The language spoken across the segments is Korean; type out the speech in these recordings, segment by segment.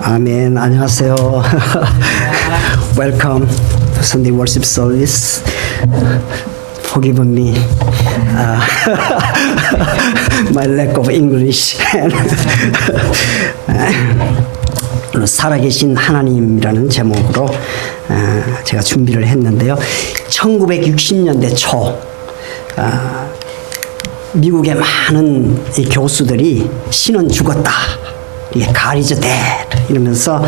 아멘. 안녕하세요. Welcome to Sunday worship service. Forgive me my lack of English. 살아계신 하나님이라는 제목으로 제가 준비를 했는데요. 1960년대 초 미국의 많은 이 교수들이 신은 죽었다, 가리즈 데 이러면서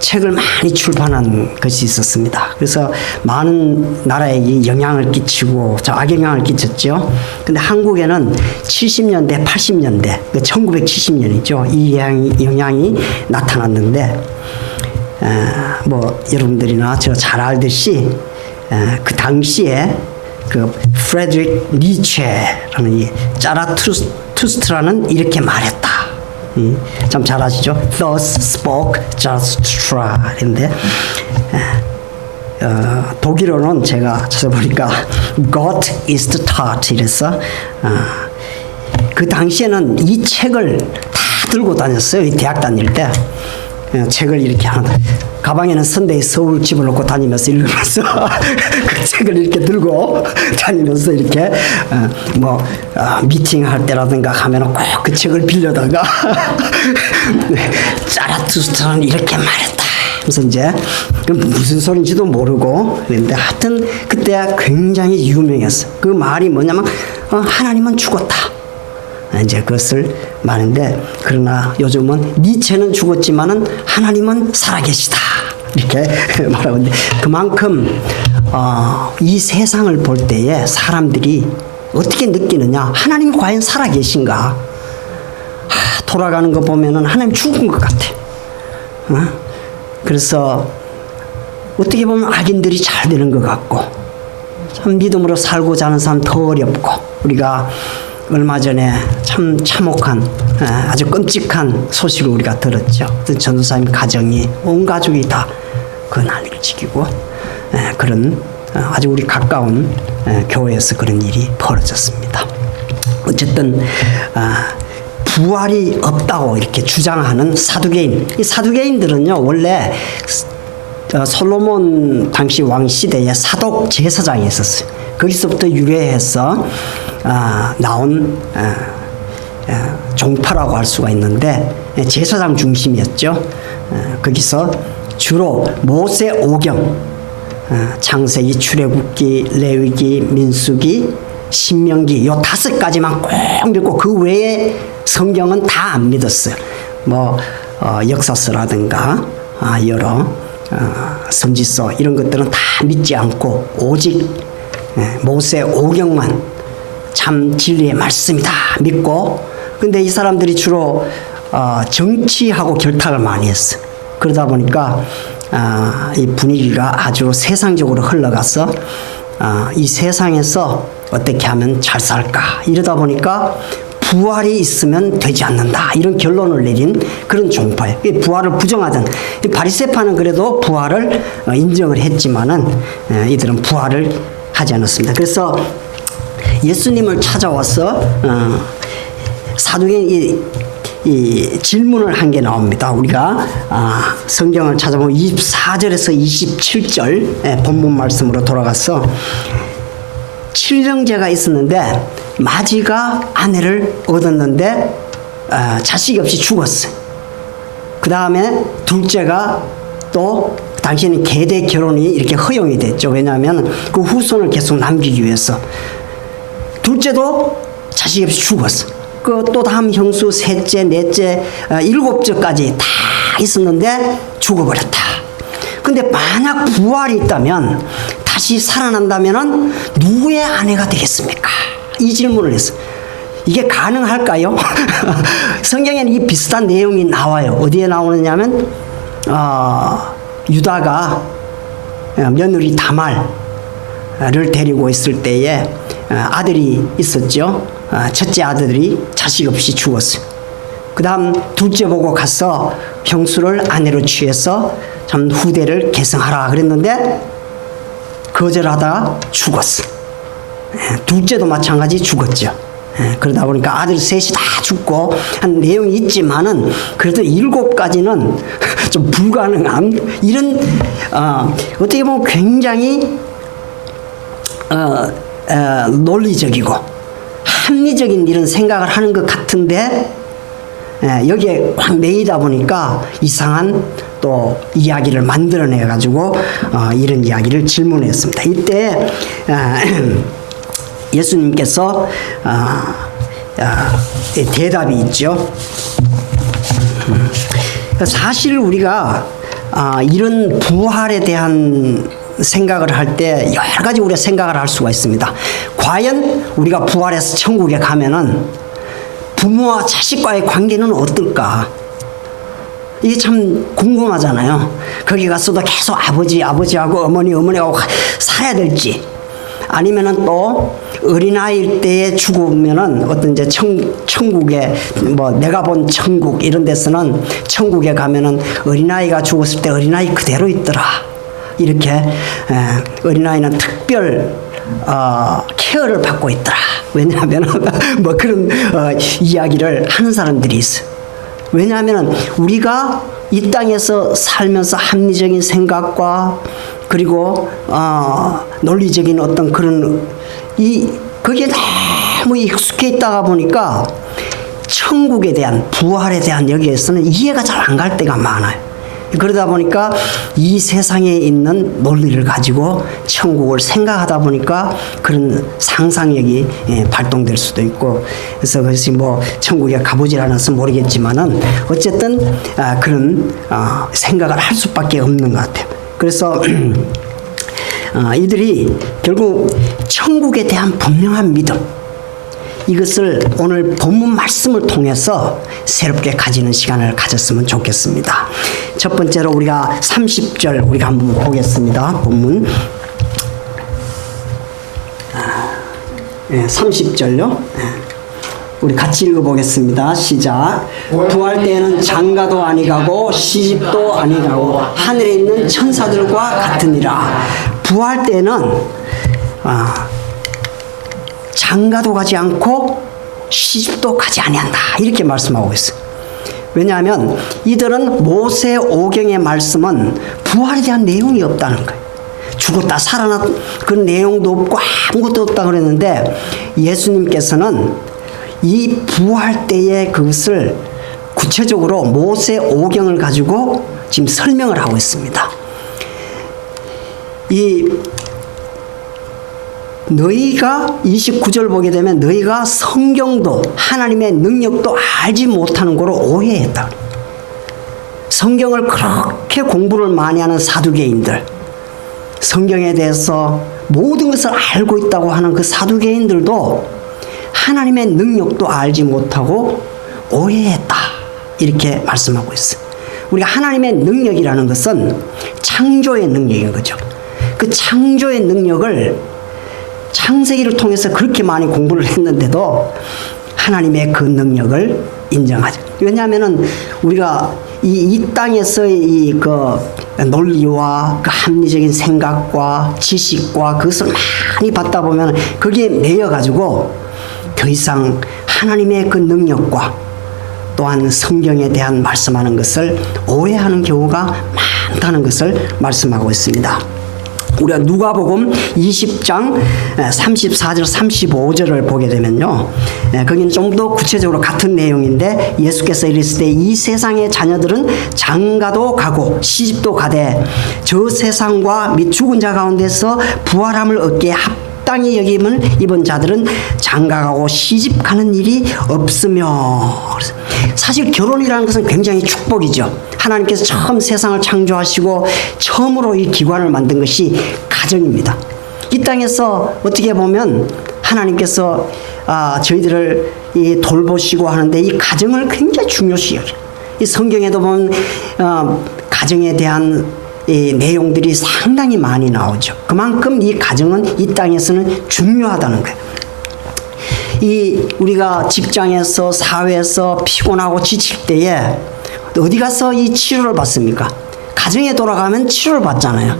책을 많이 출판한 것이 있었습니다. 그래서 많은 나라에 영향을 끼치고 악영향을 끼쳤죠. 근데 한국에는 70년대, 80년대, 1970년이죠. 이 영향이 나타났는데, 뭐 여러분들이나 저 잘 알듯이 그 당시에 그 프레드릭 니체라는 이 자라투스트라는 이렇게 말했다. 참 잘 아시죠? Thus spoke Zarathustra. 독일어는 제가 찾아보니까 God is the taught 이랬어. 그 당시에는 이 책을 다 들고 다녔어요. 이 대학 다닐 때. 책을 이렇게 하나 가방에는 선데이 서울 집어넣고 다니면서 읽으면서 그 책을 이렇게 들고 다니면서 이렇게 미팅할 때라든가 하면은 꼭 그 책을 빌려다가 자라투스트라는 이렇게 말했다 하면서 이제 무슨 소리인지도 모르고 그런데 하여튼 그때 굉장히 유명했어. 그 말이 뭐냐면 하나님은 죽었다. 이제 그것을 말하는데, 그러나 요즘은 니체는 죽었지만은 하나님은 살아계시다 이렇게 말하고 있는데, 그만큼 이 세상을 볼 때에 사람들이 어떻게 느끼느냐, 하나님이 과연 살아계신가? 돌아가는 거 보면은 하나님 죽은 것 같아. 그래서 어떻게 보면 악인들이 잘 되는 것 같고, 참 믿음으로 살고자 하는 사람 더 어렵고, 우리가 얼마 전에 참 참혹한 아주 끔찍한 소식을 우리가 들었죠. 전도사님 가정이 온 가족이 다 그 난리를 지키고 그런 아주 우리 가까운 교회에서 그런 일이 벌어졌습니다. 어쨌든 부활이 없다고 이렇게 주장하는 사두개인, 이 사두개인들은요 원래 솔로몬 당시 왕 시대에 사독 제사장이 있었어요. 거기서부터 유래해서 나온 종파라고 할 수가 있는데 제사장 중심이었죠. 거기서 주로 모세 오경, 창세기, 출애굽기, 레위기, 민수기, 신명기 요 5가지만 꼭 믿고 그 외에 성경은 다 안 믿었어요. 역사서라든가 여러 선지서 이런 것들은 다 믿지 않고 오직 모세 오경만 참 진리의 말씀이다 믿고, 근데 이 사람들이 주로 정치하고 결탁을 많이 했어. 그러다 보니까 이 분위기가 아주 세상적으로 흘러가서 이 세상에서 어떻게 하면 잘 살까 이러다 보니까 부활이 있으면 되지 않는다 이런 결론을 내린 그런 종파예요. 부활을 부정하던 바리새파는 그래도 부활을 인정을 했지만은 이들은 부활을 하지 않았습니다. 그래서 예수님을 찾아와서 사도행전 이 질문을 한 게 나옵니다. 우리가 성경을 찾아보면 24절에서 27절 본문 말씀으로 돌아가서, 칠형제가 있었는데 마지가 아내를 얻었는데 자식이 없이 죽었어요. 그 다음에 둘째가 또 당시에는 계대 결혼이 이렇게 허용이 됐죠. 왜냐하면 그 후손을 계속 남기기 위해서. 둘째도 자식이 없이 죽었어. 그 또 다음 형수 셋째, 넷째, 7째까지 다 있었는데 죽어버렸다. 근데 만약 부활이 있다면, 다시 살아난다면은 누구의 아내가 되겠습니까? 이 질문을 했어. 이게 가능할까요? 성경에는 이 비슷한 내용이 나와요. 어디에 나오느냐면 유다가 며느리 다말을 데리고 있을 때에 아들이 있었죠. 첫째 아들이 자식 없이 죽었어요. 그 다음 둘째 보고 가서 형수를 아내로 취해서 참 후대를 계승하라 그랬는데 거절하다가 죽었어. 둘째도 마찬가지 죽었죠. 그러다 보니까 아들 셋이 다 죽고 한 내용이 있지만은 그래도 7가지는 좀 불가능한 이런 어떻게 보면 굉장히 논리적이고 합리적인 이런 생각을 하는 것 같은데 여기에 확 매이다 보니까 이상한 또 이야기를 만들어내 가지고 이런 이야기를 질문했습니다. 이때 예수님께서 대답이 있죠. 사실 우리가 이런 부활에 대한 생각을 할 때 여러 가지 우리가 생각을 할 수가 있습니다. 과연 우리가 부활해서 천국에 가면은 부모와 자식과의 관계는 어떨까? 이게 참 궁금하잖아요. 거기 가서도 계속 아버지하고 어머니하고 살아야 될지, 아니면은 또 어린아이일 때에 죽으면은 어떤 이제 천국에 뭐 내가 본 천국 이런 데서는 천국에 가면은 어린아이가 죽었을 때 어린아이 그대로 있더라. 이렇게 어린아이는 특별 케어를 받고 있더라. 왜냐하면 뭐 그런 이야기를 하는 사람들이 있어. 왜냐하면 우리가 이 땅에서 살면서 합리적인 생각과 그리고 논리적인 어떤 그런 거기에 너무 익숙해 있다가 보니까 천국에 대한 부활에 대한 여기에서는 이해가 잘 안 갈 때가 많아요. 그러다 보니까 이 세상에 있는 논리를 가지고 천국을 생각하다 보니까 그런 상상력이 발동될 수도 있고, 그래서 그것이 뭐 천국에 가보질 않아서 모르겠지만은 어쨌든 그런 생각을 할 수밖에 없는 것 같아요. 그래서 이들이 결국 천국에 대한 분명한 믿음, 이것을 오늘 본문 말씀을 통해서 새롭게 가지는 시간을 가졌으면 좋겠습니다. 첫 번째로 우리가 30절 우리가 한번 보겠습니다. 본문 30절요. 우리 같이 읽어보겠습니다. 시작. 부활 때에는 장가도 아니가고 시집도 아니가고 하늘에 있는 천사들과 같으니라. 부활 때는 장가도 가지 않고 시집도 가지 아니한다. 이렇게 말씀하고 있어요. 왜냐하면 이들은 모세 오경의 말씀은 부활에 대한 내용이 없다는 거예요. 죽었다 살아났 그런 내용도 없고 아무것도 없다 그랬는데 예수님께서는 이 부활 때의 그것을 구체적으로 모세 오경을 가지고 지금 설명을 하고 있습니다. 너희가 29절 보게 되면 너희가 성경도 하나님의 능력도 알지 못하는 거로 오해했다. 성경을 그렇게 공부를 많이 하는 사두개인들, 성경에 대해서 모든 것을 알고 있다고 하는 그 사두개인들도 하나님의 능력도 알지 못하고 오해했다. 이렇게 말씀하고 있어요. 우리가 하나님의 능력이라는 것은 창조의 능력인 거죠. 그 창조의 능력을 창세기를 통해서 그렇게 많이 공부를 했는데도 하나님의 그 능력을 인정하죠. 왜냐하면은 우리가 이 땅에서의 그 논리와 그 합리적인 생각과 지식과 그것을 많이 받다 보면 거기에 매여가지고 더 이상 하나님의 그 능력과 또한 성경에 대한 말씀하는 것을 오해하는 경우가 많다는 것을 말씀하고 있습니다. 우리가 누가복음 20장 34절 35절을 보게 되면요, 거기는 좀 더 구체적으로 같은 내용인데 예수께서 이르시되 이 세상의 자녀들은 장가도 가고 시집도 가되 저 세상과 및 죽은 자 가운데서 부활함을 얻기에 합당히 여김을 입은 자들은 장가가고 시집 가는 일이 없으며. 사실 결혼이라는 것은 굉장히 축복이죠. 하나님께서 처음 세상을 창조하시고 처음으로 이 기관을 만든 것이 가정입니다. 이 땅에서 어떻게 보면 하나님께서 저희들을 돌보시고 하는데 이 가정을 굉장히 중요시 여겨요. 이 성경에도 보면 가정에 대한 이 내용들이 상당히 많이 나오죠. 그만큼 이 가정은 이 땅에서는 중요하다는 거예요. 우리가 직장에서 사회에서 피곤하고 지칠 때에 어디 가서 이 치료를 받습니까? 가정에 돌아가면 치료를 받잖아요.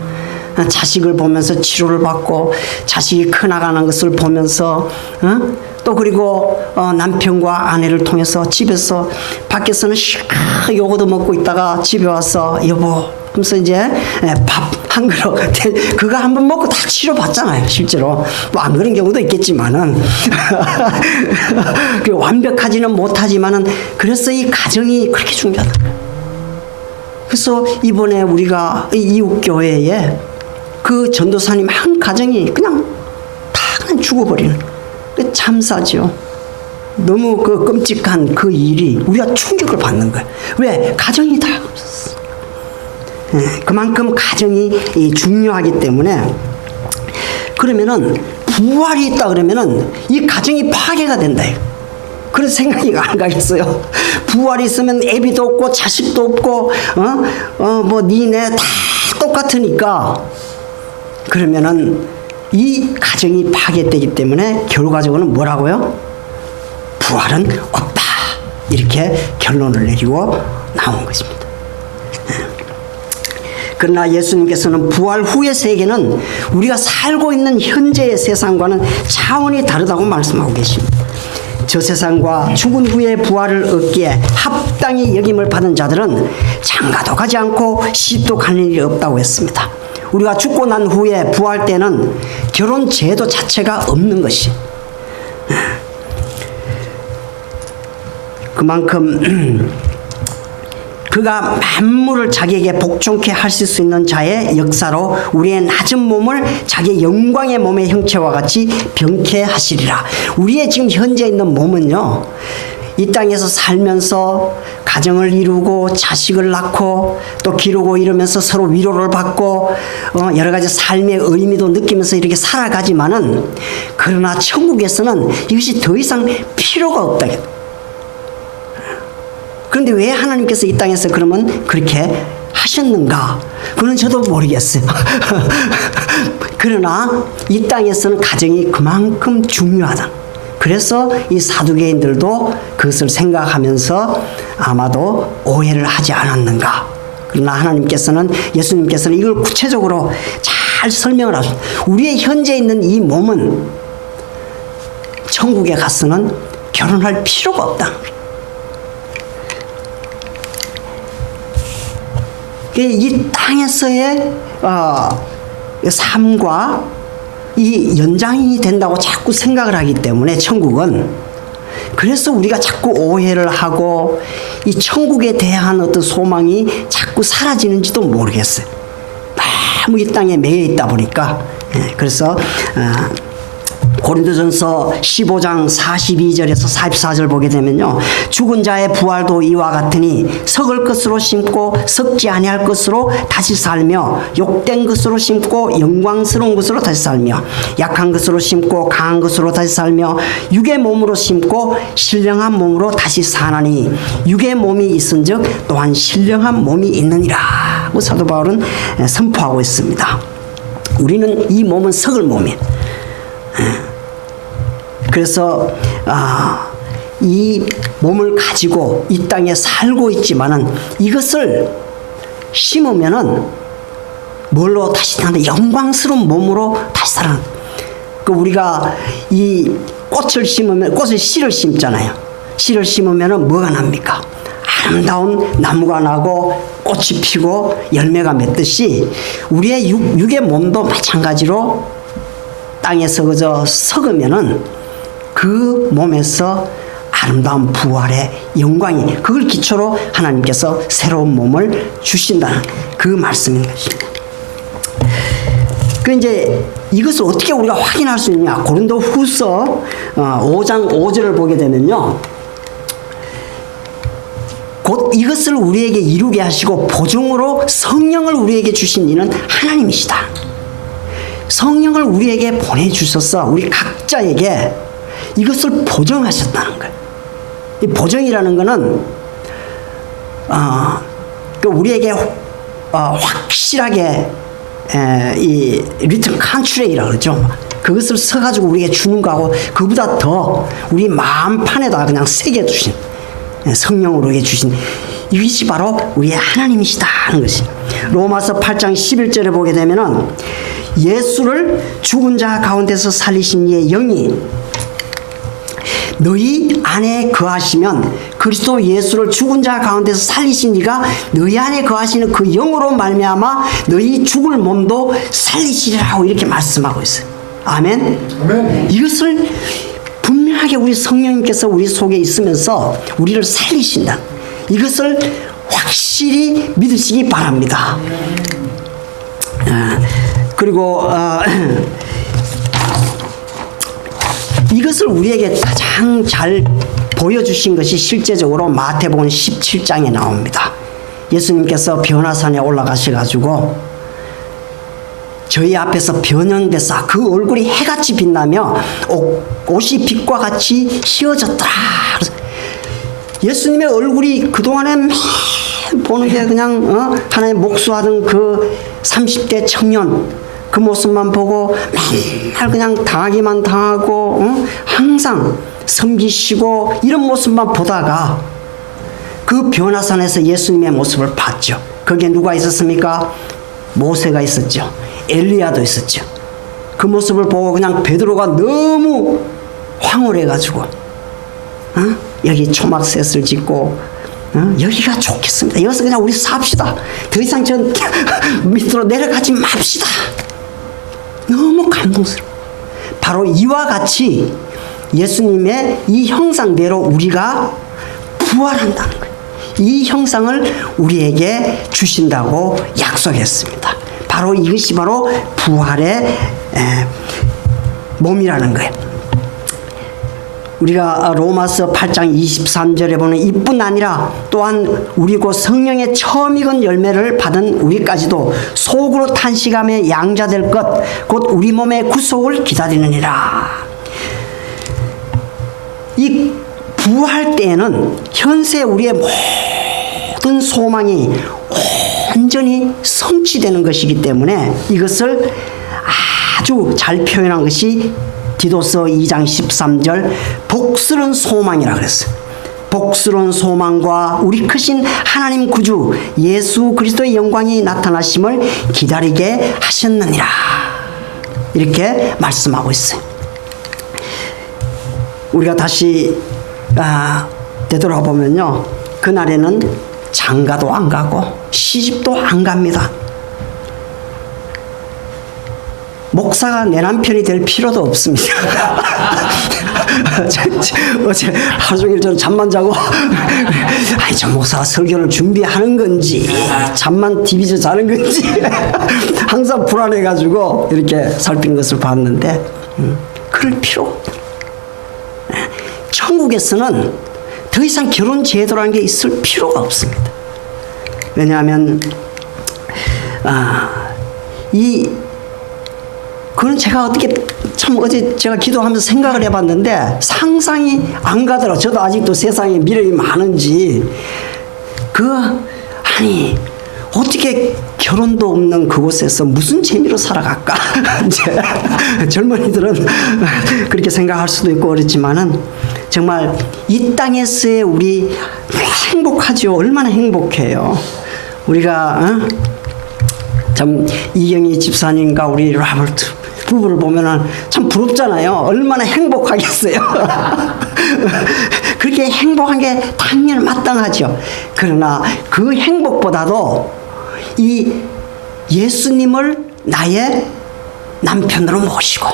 자식을 보면서 치료를 받고 자식이 커나가는 것을 보면서 또 그리고 남편과 아내를 통해서 집에서 밖에서는 요거도 먹고 있다가 집에 와서 여보 하면서 이제 밥 한 그릇 그거 한 번 먹고 다 치료받잖아요. 실제로 뭐 안 그런 경우도 있겠지만은 완벽하지는 못하지만은 그래서 이 가정이 그렇게 중요하다. 그래서 이번에 우리가 이웃교회에 그 전도사님 한 가정이 그냥 죽어버리는 참사죠. 너무 그 끔찍한 그 일이 우리가 충격을 받는 거예요. 왜? 가정이 다 없었어. 그만큼 가정이 중요하기 때문에 그러면은 부활이 있다 그러면은 이 가정이 파괴가 된다. 그런 생각이 안 가겠어요. 부활이 있으면 애비도 없고 자식도 없고 뭐 니네 다 똑같으니까 그러면은 이 가정이 파괴되기 때문에 결과적으로는 뭐라고요? 부활은 없다. 이렇게 결론을 내리고 나온 것입니다. 그러나 예수님께서는 부활 후의 세계는 우리가 살고 있는 현재의 세상과는 차원이 다르다고 말씀하고 계십니다. 저 세상과 죽은 후에 부활을 얻기에 합당히 여김을 받은 자들은 장가도 가지 않고 시집도 가는 일이 없다고 했습니다. 우리가 죽고 난 후에 부활 때는 결혼 제도 자체가 없는 것이 그만큼 그가 만물을 자기에게 복종케 하실 수 있는 자의 역사로 우리의 낮은 몸을 자기의 영광의 몸의 형체와 같이 병케 하시리라. 우리의 지금 현재 있는 몸은요, 이 땅에서 살면서 가정을 이루고 자식을 낳고 또 기르고 이러면서 서로 위로를 받고 여러 가지 삶의 의미도 느끼면서 이렇게 살아가지만은 그러나 천국에서는 이것이 더 이상 필요가 없다. 그런데 왜 하나님께서 이 땅에서 그러면 그렇게 하셨는가? 그건 저도 모르겠어요. 그러나 이 땅에서는 가정이 그만큼 중요하다. 그래서 이 사두개인들도 그것을 생각하면서 아마도 오해를 하지 않았는가. 그러나 하나님께서는 예수님께서는 이걸 구체적으로 잘 설명을 하십니다. 우리의 현재 있는 이 몸은 천국에 가서는 결혼할 필요가 없다. 이 땅에서의 삶과 이 연장이 된다고 자꾸 생각을 하기 때문에 천국은 그래서 우리가 자꾸 오해를 하고 이 천국에 대한 어떤 소망이 자꾸 사라지는지도 모르겠어요. 너무 이 땅에 매여 있다 보니까 그래서 고린도전서 15장 42절에서 44절 보게 되면요, 죽은 자의 부활도 이와 같으니 썩을 것으로 심고 썩지 아니할 것으로 다시 살며 욕된 것으로 심고 영광스러운 것으로 다시 살며 약한 것으로 심고 강한 것으로 다시 살며 육의 몸으로 심고 신령한 몸으로 다시 사나니 육의 몸이 있은즉 또한 신령한 몸이 있느니라 하고 사도 바울은 선포하고 있습니다. 우리는 이 몸은 썩을 몸이에요. 그래서 이 몸을 가지고 이 땅에 살고 있지만은 이것을 심으면은 뭘로 다시 나는 영광스러운 몸으로 다시 살아나. 그 우리가 이 꽃을 심으면 씨를 심잖아요. 씨를 심으면은 뭐가 납니까? 아름다운 나무가 나고 꽃이 피고 열매가 맺듯이 우리의 육의 몸도 마찬가지로 땅에서 그저 썩으면은 그 몸에서 아름다운 부활의 영광이 그걸 기초로 하나님께서 새로운 몸을 주신다는 그 말씀인 것입니다. 그 이제 이것을 어떻게 우리가 확인할 수 있냐? 고린도 후서 5장 5절을 보게 되면요, 곧 이것을 우리에게 이루게 하시고 보증으로 성령을 우리에게 주신 이는 하나님이시다. 성령을 우리에게 보내주셔서 우리 각자에게 이것을 보증하셨다는 거예요. 이 보증이라는 것은 우리에게 확실하게 이 리튼 컨트레이라고 그러죠. 그것을 써가지고 우리에게 주는 거하고 그보다 더 우리 마음판에다 그냥 새겨 주신 성령으로 우리에게 주신 이것이 바로 우리의 하나님이시다 하는 것이. 로마서 8장 11절에 보게 되면은 예수를 죽은 자 가운데서 살리신 이의 영이 너희 안에 거하시면 그리스도 예수를 죽은 자 가운데서 살리신 이가 너희 안에 거하시는 그 영으로 말미암아 너희 죽을 몸도 살리시리라고 이렇게 말씀하고 있어요. 아멘. 아멘. 이것을 분명하게 우리 성령님께서 우리 속에 있으면서 우리를 살리신다. 이것을 확실히 믿으시기 바랍니다. 그리고 이것을 우리에게 가장 잘 보여주신 것이 실제적으로 마태복음 17장에 나옵니다. 예수님께서 변화산에 올라가셔가지고 저희 앞에서 변형돼서 그 얼굴이 해같이 빛나며 옷이 빛과 같이 휘어졌더라. 예수님의 얼굴이 그동안에 보는 게 그냥 하나님 목수하던 그 30대 청년 그 모습만 보고 맨날 그냥 당하기만 당하고 항상 섬기시고 이런 모습만 보다가 그 변화산에서 예수님의 모습을 봤죠. 거기에 누가 있었습니까? 모세가 있었죠. 엘리야도 있었죠. 그 모습을 보고 그냥 베드로가 너무 황홀해가지고 여기 초막셋을 짓고 여기가 좋겠습니다. 여기서 그냥 우리 삽시다. 더 이상 저 밑으로 내려가지 맙시다. 너무 감동스러워. 바로 이와 같이 예수님의 이 형상대로 우리가 부활한다는 거예요. 이 형상을 우리에게 주신다고 약속했습니다. 바로 이것이 바로 부활의 몸이라는 거예요. 우리가 로마서 8장 23절에 보는 이뿐 아니라 또한 우리 곧 성령의 처음 익은 열매를 받은 우리까지도 속으로 탄식하며 양자될 것 곧 우리 몸의 구속을 기다리느니라. 이 부활 때에는 현세 우리의 모든 소망이 완전히 성취되는 것이기 때문에 이것을 아주 잘 표현한 것이 디도서 2장 13절 복스러운 소망이라 그랬어요. 복스러운 소망과 우리 크신 하나님 구주 예수 그리스도의 영광이 나타나심을 기다리게 하셨느니라. 이렇게 말씀하고 있어요. 우리가 다시 되돌아보면요. 그날에는 장가도 안 가고 시집도 안 갑니다. 목사가 내 남편이 될 필요도 없습니다. 어제 하루 종일 저는 잠만 자고 아니 저 목사가 설교를 준비하는 건지 잠만 디비져 자는 건지 항상 불안해가지고 이렇게 살피는 것을 봤는데 그럴 필요 없다. 천국에서는 더 이상 결혼 제도라는 게 있을 필요가 없습니다. 왜냐하면 그건 제가 어떻게 참 어제 제가 기도하면서 생각을 해봤는데 상상이 안 가더라고요. 저도 아직도 세상에 미련이 많은지 아니 어떻게 결혼도 없는 그곳에서 무슨 재미로 살아갈까? 이제 젊은이들은 그렇게 생각할 수도 있고 그렇지만은 정말 이 땅에서의 우리 행복하죠. 얼마나 행복해요. 우리가 참 이경희 집사님과 우리 로버트 부부를 보면은 참 부럽잖아요. 얼마나 행복하겠어요. 그렇게 행복한 게 당연히 마땅하죠. 그러나 그 행복보다도 이 예수님을 나의 남편으로 모시고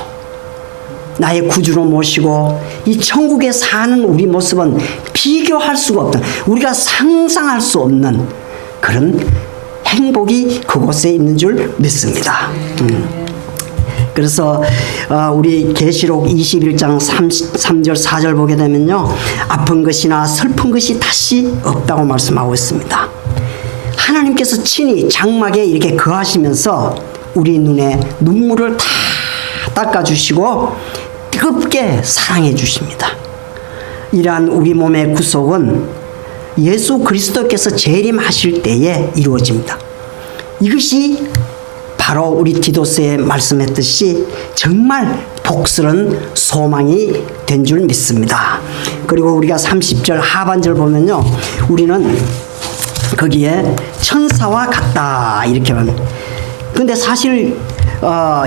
나의 구주로 모시고 이 천국에 사는 우리 모습은 비교할 수가 없던 우리가 상상할 수 없는 그런 행복이 그곳에 있는 줄 믿습니다. 그래서 우리 계시록 21장 3절 4절 보게 되면요. 아픈 것이나 슬픈 것이 다시 없다고 말씀하고 있습니다. 하나님께서 친히 장막에 이렇게 거하시면서 우리 눈에 눈물을 다 닦아주시고 뜨겁게 사랑해 주십니다. 이러한 우리 몸의 구속은 예수 그리스도께서 재림하실 때에 이루어집니다. 이것이 바로 우리 디도서에 말씀했듯이 정말 복스러운 소망이 된 줄 믿습니다. 그리고 우리가 30절 하반절 보면요. 우리는 거기에 천사와 같다 이렇게 합니다. 근데 사실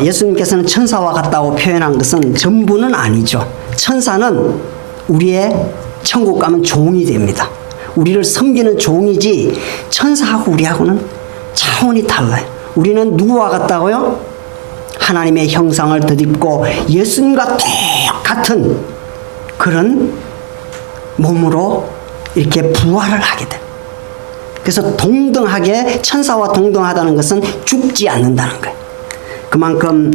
예수님께서는 천사와 같다고 표현한 것은 전부는 아니죠. 천사는 우리의 천국 가면 종이 됩니다. 우리를 섬기는 종이지 천사하고 우리하고는 차원이 달라요. 우리는 누구와 같다고요? 하나님의 형상을 덧입고 예수님과 똑같은 그런 몸으로 이렇게 부활을 하게 돼요. 그래서 동등하게 천사와 동등하다는 것은 죽지 않는다는 거예요. 그만큼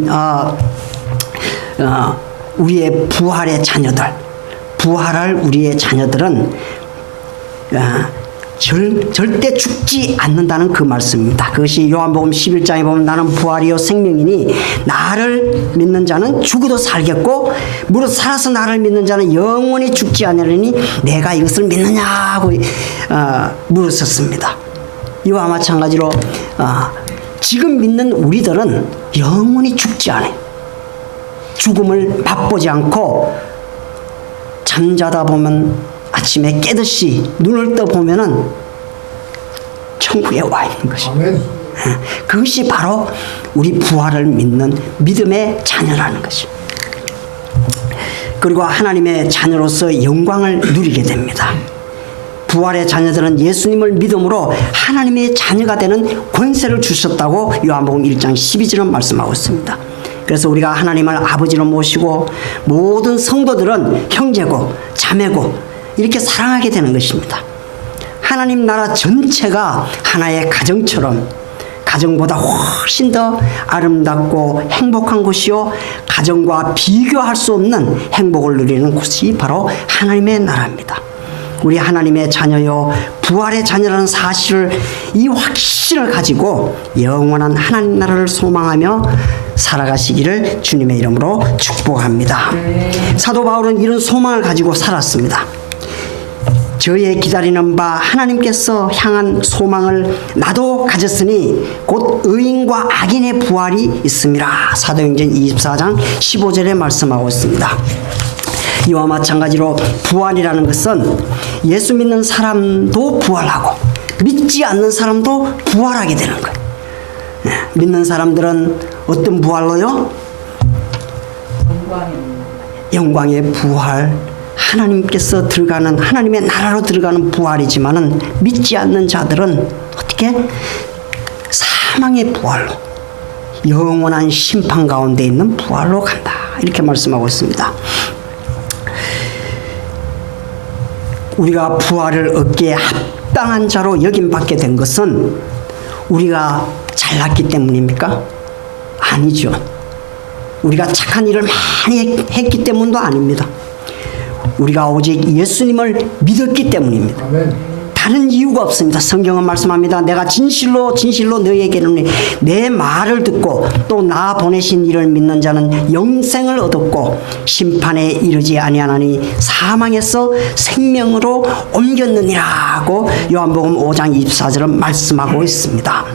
우리의 부활의 자녀들, 부활할 우리의 자녀들은 절대 죽지 않는다는 그 말씀입니다. 그것이 요한복음 11장에 보면 나는 부활이요 생명이니 나를 믿는 자는 죽어도 살겠고 무릇 살아서 나를 믿는 자는 영원히 죽지 않으리니 내가 이것을 믿느냐고 물었었습니다. 이와 마찬가지로 지금 믿는 우리들은 영원히 죽지 않아요. 죽음을 맛보지 않고 잠자다 보면 아침에 깨듯이 눈을 떠보면은 천국에 와 있는 것입니다. 그것이 바로 우리 부활을 믿는 믿음의 자녀라는 것입니다. 그리고 하나님의 자녀로서 영광을 누리게 됩니다. 부활의 자녀들은 예수님을 믿음으로 하나님의 자녀가 되는 권세를 주셨다고 요한복음 1장 12절은 말씀하고 있습니다. 그래서 우리가 하나님을 아버지로 모시고 모든 성도들은 형제고 자매고 이렇게 사랑하게 되는 것입니다. 하나님 나라 전체가 하나의 가정처럼 가정보다 훨씬 더 아름답고 행복한 곳이요 가정과 비교할 수 없는 행복을 누리는 곳이 바로 하나님의 나라입니다. 우리 하나님의 자녀요 부활의 자녀라는 사실을 이 확신을 가지고 영원한 하나님 나라를 소망하며 살아가시기를 주님의 이름으로 축복합니다. 사도 바울은 이런 소망을 가지고 살았습니다. 저의 기다리는 바 하나님께서 향한 소망을 나도 가졌으니 곧 의인과 악인의 부활이 있음이라. 사도행전 24장 15절에 말씀하고 있습니다. 이와 마찬가지로 부활이라는 것은 예수 믿는 사람도 부활하고 믿지 않는 사람도 부활하게 되는 거예요. 믿는 사람들은 어떤 부활로요? 영광의 부활, 하나님께서 들어가는 하나님의 나라로 들어가는 부활이지만은 믿지 않는 자들은 어떻게? 사망의 부활로 영원한 심판 가운데 있는 부활로 간다. 이렇게 말씀하고 있습니다. 우리가 부활을 얻기에 합당한 자로 여김받게 된 것은 우리가 잘났기 때문입니까? 아니죠. 우리가 착한 일을 많이 했기 때문도 아닙니다. 우리가 오직 예수님을 믿었기 때문입니다. 아멘. 다른 이유가 없습니다. 성경은 말씀합니다. 내가 진실로 진실로 너희에게 이르노니 내 말을 듣고 또 나 보내신 이를 믿는 자는 영생을 얻었고 심판에 이르지 아니하나니 사망에서 생명으로 옮겼느니라고 요한복음 5장 24절은 말씀하고 있습니다.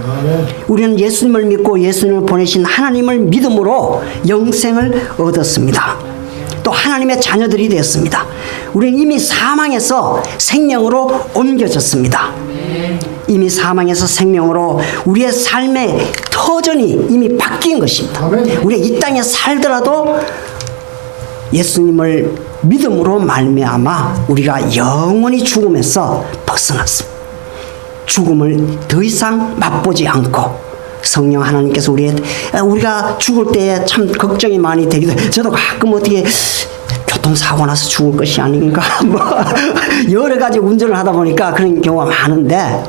우리는 예수님을 믿고 예수님을 보내신 하나님을 믿음으로 영생을 얻었습니다. 또 하나님의 자녀들이 되었습니다. 우리는 이미 사망에서 생명으로 옮겨졌습니다. 이미 사망에서 생명으로 우리의 삶의 터전이 이미 바뀐 것입니다. 우리가 이 땅에 살더라도 예수님을 믿음으로 말미암아 우리가 영원히 죽음에서 벗어났습니다. 죽음을 더 이상 맛보지 않고 성령 하나님께서 우리가 죽을 때에 참 걱정이 많이 되기도 해요. 저도 가끔 어떻게 교통사고 나서 죽을 것이 아닌가 뭐 여러 가지 운전을 하다 보니까 그런 경우가 많은데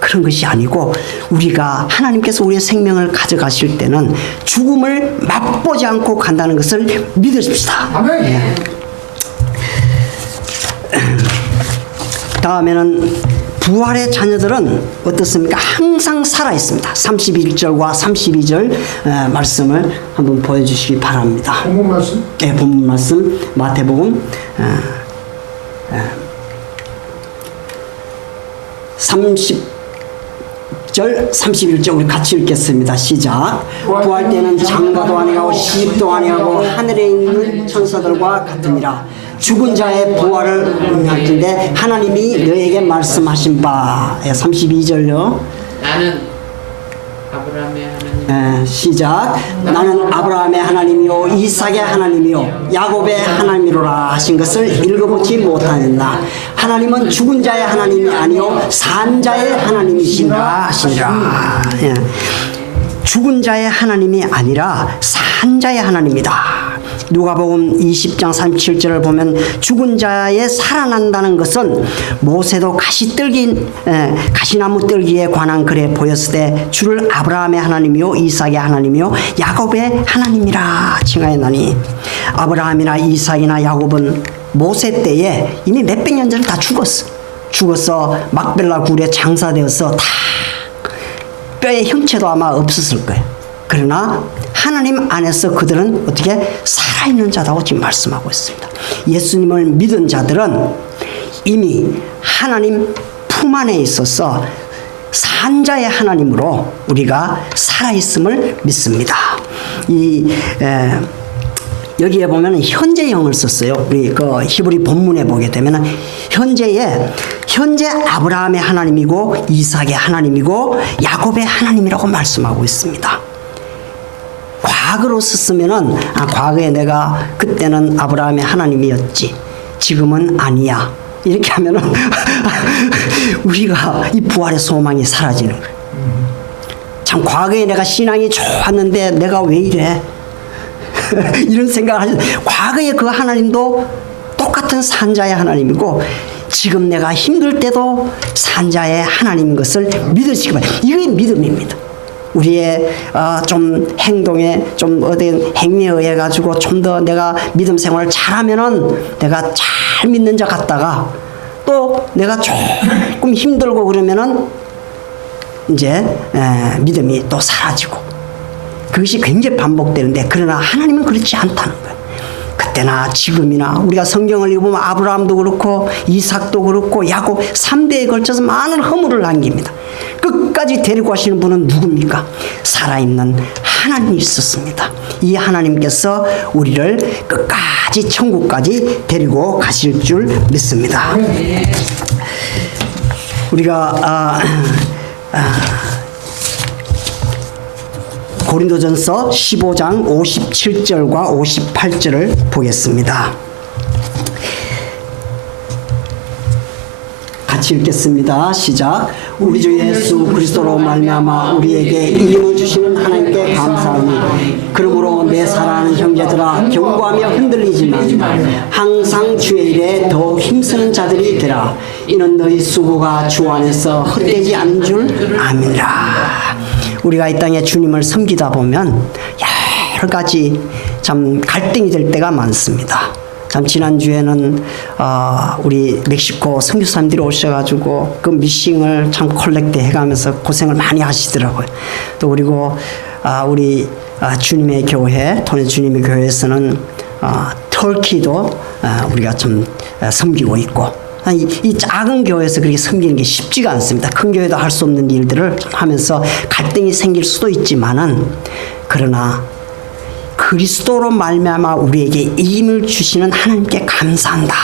그런 것이 아니고 우리가 하나님께서 우리의 생명을 가져가실 때는 죽음을 맛보지 않고 간다는 것을 믿으십시다. 아멘. 예. 다음에는 부활의 자녀들은 어떻습니까? 항상 살아있습니다. 31절과 32절 말씀을 한번 보여주시기 바랍니다. 본문 말씀? 네, 본문 말씀 마태복음 30절 31절 우리 같이 읽겠습니다. 시작. 부활 때는 장가도 아니하고 시집도 아니하고 하늘에 있는 천사들과 같으니라. 죽은 자의 부활을 의미할 텐데 하나님이 너에게 말씀하신 바 32절요. 나는 아브라함의 하나님. 시작. 나는 아브라함의 하나님이요 이삭의 하나님이요 야곱의 하나님이로라 하신 것을 읽어보지 못하였나. 하나님은 죽은 자의 하나님이 아니요 산 자의 하나님이시라 하시니라. 죽은 자의 하나님이 아니라 산 자의 하나님이다. 누가복음 20장 37절을 보면 죽은 자의 살아난다는 것은 모세도 가시나무 뜰기에 관한 글에 보였을 때 주를 아브라함의 하나님이요 이삭의 하나님이요 야곱의 하나님이라 칭하였나니, 아브라함이나 이삭이나 야곱은 모세 때에 이미 몇백 년 전에 다 죽어서 막벨라 굴에 장사되어서 다 뼈의 형체도 아마 없었을 거예요. 그러나 하나님 안에서 그들은 어떻게 살아있는 자라고 지금 말씀하고 있습니다. 예수님을 믿은 자들은 이미 하나님 품 안에 있어서 산자의 하나님으로 우리가 살아있음을 믿습니다. 여기에 보면 현재형을 썼어요. 우리 그 히브리 본문에 보게 되면 현재 아브라함의 하나님이고 이삭의 하나님이고 야곱의 하나님이라고 말씀하고 있습니다. 과거로 썼으면은 과거에 내가 그때는 아브라함의 하나님이었지 지금은 아니야 이렇게 하면은 우리가 이 부활의 소망이 사라지는 거예요. 참 과거에 내가 신앙이 좋았는데 내가 왜 이래 이런 생각을 하죠. 과거에 그 하나님도 똑같은 산자의 하나님이고 지금 내가 힘들 때도 산자의 하나님인 것을 믿으시기 바랍니다. 이게 믿음입니다. 우리의 좀 행동에 좀 어떤 행위에 의해 가지고 좀 더 내가 믿음 생활을 잘하면은 내가 잘 믿는 자 같다가 또 내가 조금 힘들고 그러면은 이제 믿음이 또 사라지고 그것이 굉장히 반복되는데, 그러나 하나님은 그렇지 않다는 거예요. 그때나 지금이나 우리가 성경을 읽어보면 아브라함도 그렇고 이삭도 그렇고 야곱 3대에 걸쳐서 많은 허물을 남깁니다. 끝까지 데리고 가시는 분은 누굽니까? 살아있는 하나님이 있었습니다. 이 하나님께서 우리를 끝까지 천국까지 데리고 가실 줄 믿습니다. 우리가 고린도전서 15장 57절과 58절을 보겠습니다. 같이 읽겠습니다. 시작. 우리 주 예수 그리스도로 말미암아 우리에게 이름을 주시는 하나님께 감사하니, 그러므로 내 사랑하는 형제들아 경고하며 흔들리지만 항상 주의 일에 더욱 힘쓰는 자들이 되라. 이는 너희 수고가 주 안에서 헛되지 않은 줄 아미라. 우리가 이 땅에 주님을 섬기다 보면 여러 가지 참 갈등이 될 때가 많습니다. 참 지난주에는 우리 멕시코 선교사님들이 오셔가지고 그 미싱을 참 콜렉트 해가면서 고생을 많이 하시더라고요. 또 그리고 우리 주님의 교회, 토니 주님의 교회에서는 터키도 우리가 좀 섬기고 있고, 이 작은 교회에서 그렇게 섬기는 게 쉽지가 않습니다. 큰 교회도 할 수 없는 일들을 하면서 갈등이 생길 수도 있지만은, 그러나 그리스도로 말미암아 우리에게 이임을 주시는 하나님께 감사한다.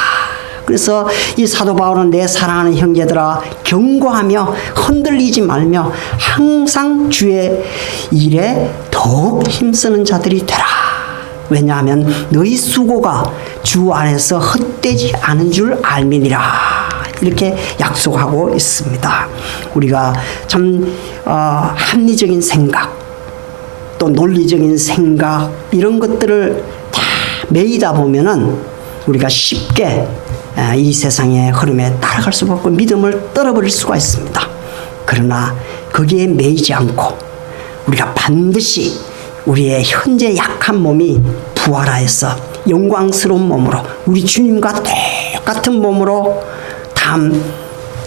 그래서 이 사도 바울은 내 사랑하는 형제들아 경고하며 흔들리지 말며 항상 주의 일에 더욱 힘쓰는 자들이 되라. 왜냐하면 너희 수고가 주 안에서 헛되지 않은 줄 알미니라. 이렇게 약속하고 있습니다. 우리가 참 합리적인 생각, 또 논리적인 생각, 이런 것들을 다 매이다 보면은 우리가 쉽게 이 세상의 흐름에 따라갈 수가 없고 믿음을 떨어버릴 수가 있습니다. 그러나 거기에 매이지 않고 우리가 반드시 우리의 현재 약한 몸이 부활하여서 영광스러운 몸으로 우리 주님과 똑같은 몸으로 다음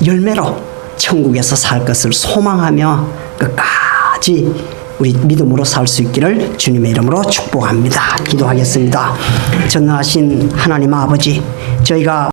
열매로 천국에서 살 것을 소망하며 끝까지 우리 믿음으로 살 수 있기를 주님의 이름으로 축복합니다. 기도하겠습니다. 전능하신 하나님 아버지, 저희가